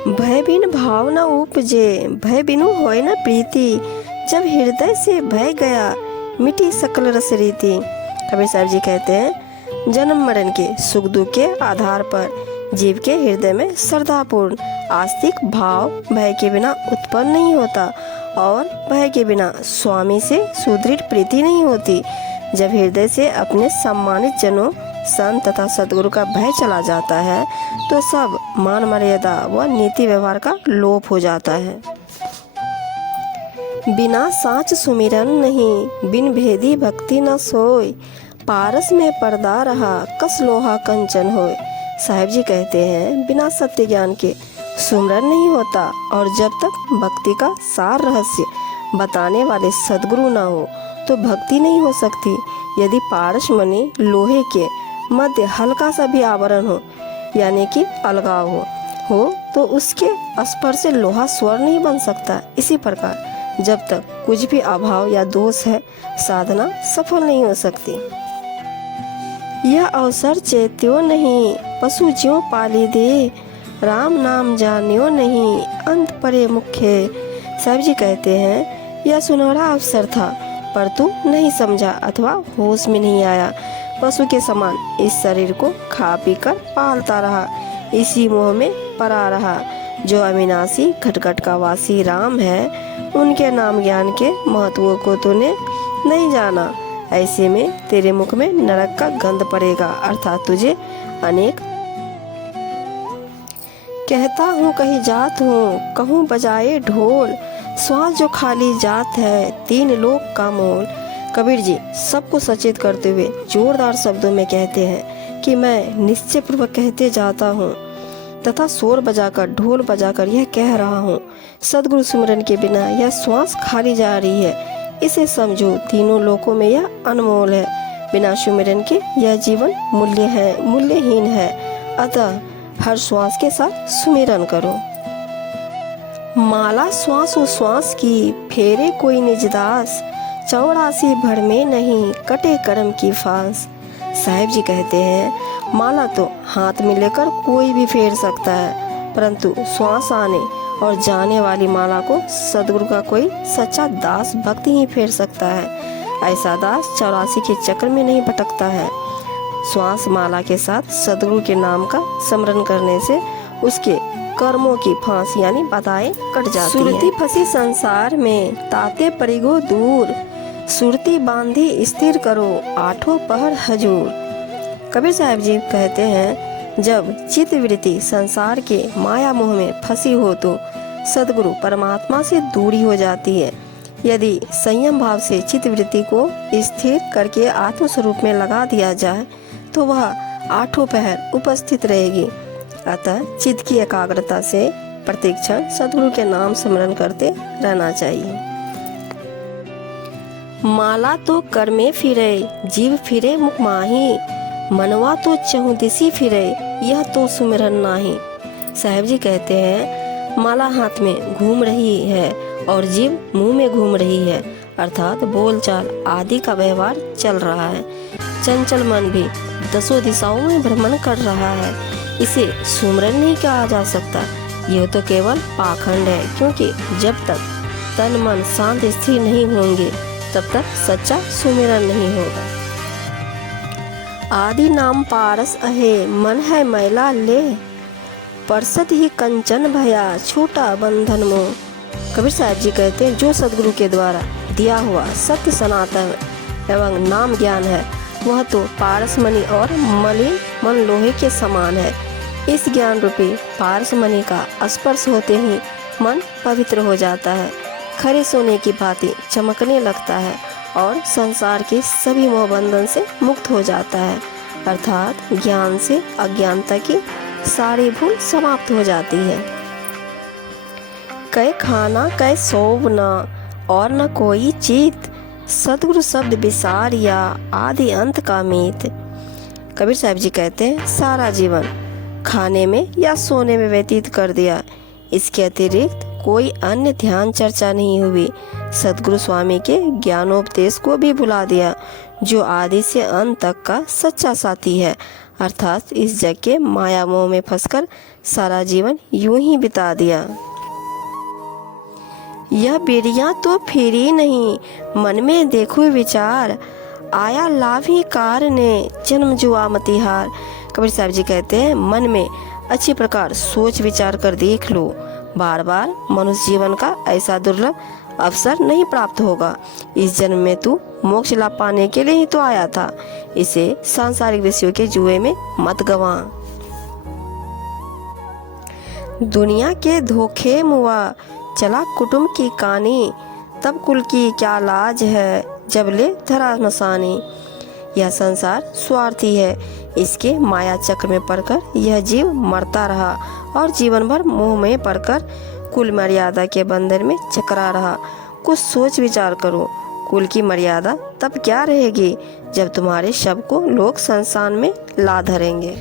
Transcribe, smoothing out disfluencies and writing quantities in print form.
भय बिन भाव न उपजे, भय बिनु होय न प्रीति। जब हृदय से भय गया, मिटी सकल रस रीति। कबीर साहब जी कहते हैं, जन्म मरण के सुख दुख के आधार पर जीव के हृदय में श्रद्धापूर्ण आस्तिक भाव भय के बिना उत्पन्न नहीं होता और भय के बिना स्वामी से सुदृढ़ प्रीति नहीं होती। जब हृदय से अपने सम्मानित जनों, संत तथा सद्गुरु का भय चला जाता है तो सब मान मर्यादा व नीति व्यवहार का लोप हो जाता है। बिना साच सुमिरन नहीं, बिन भेदी भक्ति न सोय। पारस में पर्दा रहा, कस लोहा कंचन होय। साहिब जी कहते हैं, बिना सत्य ज्ञान के सुमिरन नहीं होता और जब तक भक्ति का सार रहस्य बताने वाले सद्गुरु ना हो तो भक्ति नहीं हो सकती। यदि पारस मणि लोहे के मध्य हल्का सा भी आवरण हो, यानी कि अलगाव हो तो उसके स्पर्श से लोहा स्वर्ण नहीं बन सकता। इसी प्रकार जब तक कुछ भी अभाव या दोष है, साधना सफल नहीं हो सकती। यह अवसर चेत्यो नहीं, पशु ज्यों पाली दे। राम नाम जान्यो नहीं, अंत परे मुख्य। साहिब जी कहते हैं, यह सुनहरा अवसर था पर तू नहीं समझा अथवा होश में नहीं आया। पशु के समान इस शरीर को खा पी कर पालता रहा, इसी मोह में पड़ा रहा। जो अविनाशी घटघट का वासी राम है, उनके नाम ज्ञान के महत्व को तूने नहीं जाना। ऐसे में तेरे मुख में नरक का गंध पड़ेगा, अर्थात तुझे अनेक कहता हूँ कहीं जात हूँ, कहूँ बजाए ढोल। श्वास जो खाली जात है, तीन लोक का मोल। कबीर जी सबको सचेत करते हुए जोरदार शब्दों में कहते हैं कि मैं निश्चय पूर्वक कहते जाता हूँ तथा शोर बजाकर ढोल बजाकर यह कह रहा हूँ, सद्गुरु सुमिरन के बिना यह श्वास खाली जा रही है। इसे समझो, तीनों लोकों में यह अनमोल है। बिना सुमिरन के यह जीवन मूल्यहीन है। अतः हर श्वास के साथ सुमिरन करो। माला श्वास ओ श्वास की, फेरे कोई निज दास। चौरासी भर में नहीं, कटे कर्म की फांस। साहिब जी कहते हैं, माला तो हाथ में लेकर कोई भी फेर सकता है, परंतु श्वास आने और जाने वाली माला को सद्गुरु का कोई सच्चा दास भक्त ही फेर सकता है। ऐसा दास 84 के चक्र में नहीं भटकता है। श्वास माला के साथ सद्गुरु के नाम का स्मरण करने से उसके कर्मों की फांस यानी बाधाएं कट जाती है। सुरती फंसी संसार में, ताते परिगो दूर। सुरती बांधी स्थिर करो, आठों पहर हजूर। कबीर साहब जी कहते हैं, जब चित्त वृत्ति संसार के माया मोह में फंसी हो तो सद्गुरु परमात्मा से दूरी हो जाती है। यदि संयम भाव से चित्त वृत्ति को स्थिर करके आत्म स्वरूप में लगा दिया जाए तो वह आठों पहर उपस्थित रहेगी। अतः चित्त की एकाग्रता से प्रतिक्षण सद्गुरु के नाम स्मरण करते रहना चाहिए। माला तो कर में फिरे, जीव फिरे मुख माही। मनवा तो चहुदिशी फिरे, यह तो सुमिरन नाही। साहिब जी कहते हैं, माला हाथ में घूम रही है और जीव मुंह में घूम रही है, अर्थात बोलचाल आदि का व्यवहार चल रहा है। चंचल मन भी दसों दिशाओं में भ्रमण कर रहा है। इसे सुमिरन नहीं कहा जा सकता। यह तो केवल पाखंड है, क्योंकि जब तक तन मन शांत स्थिर नहीं होंगे तब तक सच्चा सुमिरन नहीं होगा। आदि नाम पारस अहे, मन है मैला ले। परसत ही कंचन भया, छूटा बंधन मोह। कबीर साहब जी कहते हैं, जो सद्गुरु के द्वारा दिया हुआ सत्य सनातन एवं नाम ज्ञान है वह तो पारस मणि और मलिन मन लोहे के समान है। इस ज्ञान रूपी पारस मणि का स्पर्श होते ही मन पवित्र हो जाता है, खरे सोने की भांति चमकने लगता है और संसार के सभी मोह बंधन से मुक्त हो जाता है। अर्थात ज्ञान से अज्ञानता की सारी भूल समाप्त हो जाती है। कै खाना कै सोवना और न कोई चीत, सद्गुरु शब्द विसारिया आदि अंत का मीत। कबीर साहब जी कहते हैं, सारा जीवन खाने में या सोने में व्यतीत कर दिया, इसके अतिरिक्त कोई अन्य ध्यान चर्चा नहीं हुई। सद्गुरु स्वामी के ज्ञानोपदेश को भी भुला दिया। जो आदि से अंत तक का सच्चा साथी है। अर्थात इस जग के माया मोह में फंसकर सारा जीवन यूं ही बिता दिया। यह बेड़ियां तो फेरी नहीं, मन में देखो विचार, आया लाभ ही कार ने जन्म जुआ मतिहार। कबीर साहब जी कहते हैं, मन में अच्छी प्रकार सोच विचार कर देख लो, बार बार मनुष्य जीवन का ऐसा दुर्लभ अवसर नहीं प्राप्त होगा। इस जन्म में तू मोक्ष लाभ पाने के लिए ही तो आया था, इसे सांसारिक विषयों के जुए में मत गंवा। दुनिया के धोखे मुआ चला कुटुंब की कानी, तब कुल की क्या लाज है जब ले धरा मसानी। यह संसार स्वार्थी है, इसके माया चक्र में पड़कर यह जीव मरता रहा और जीवन भर मोह में पड़कर कुल मर्यादा के बंधन में चकरा रहा। कुछ सोच विचार करो, कुल की मर्यादा तब क्या रहेगी जब तुम्हारे शव को लोग शमशान में ला धरेंगे।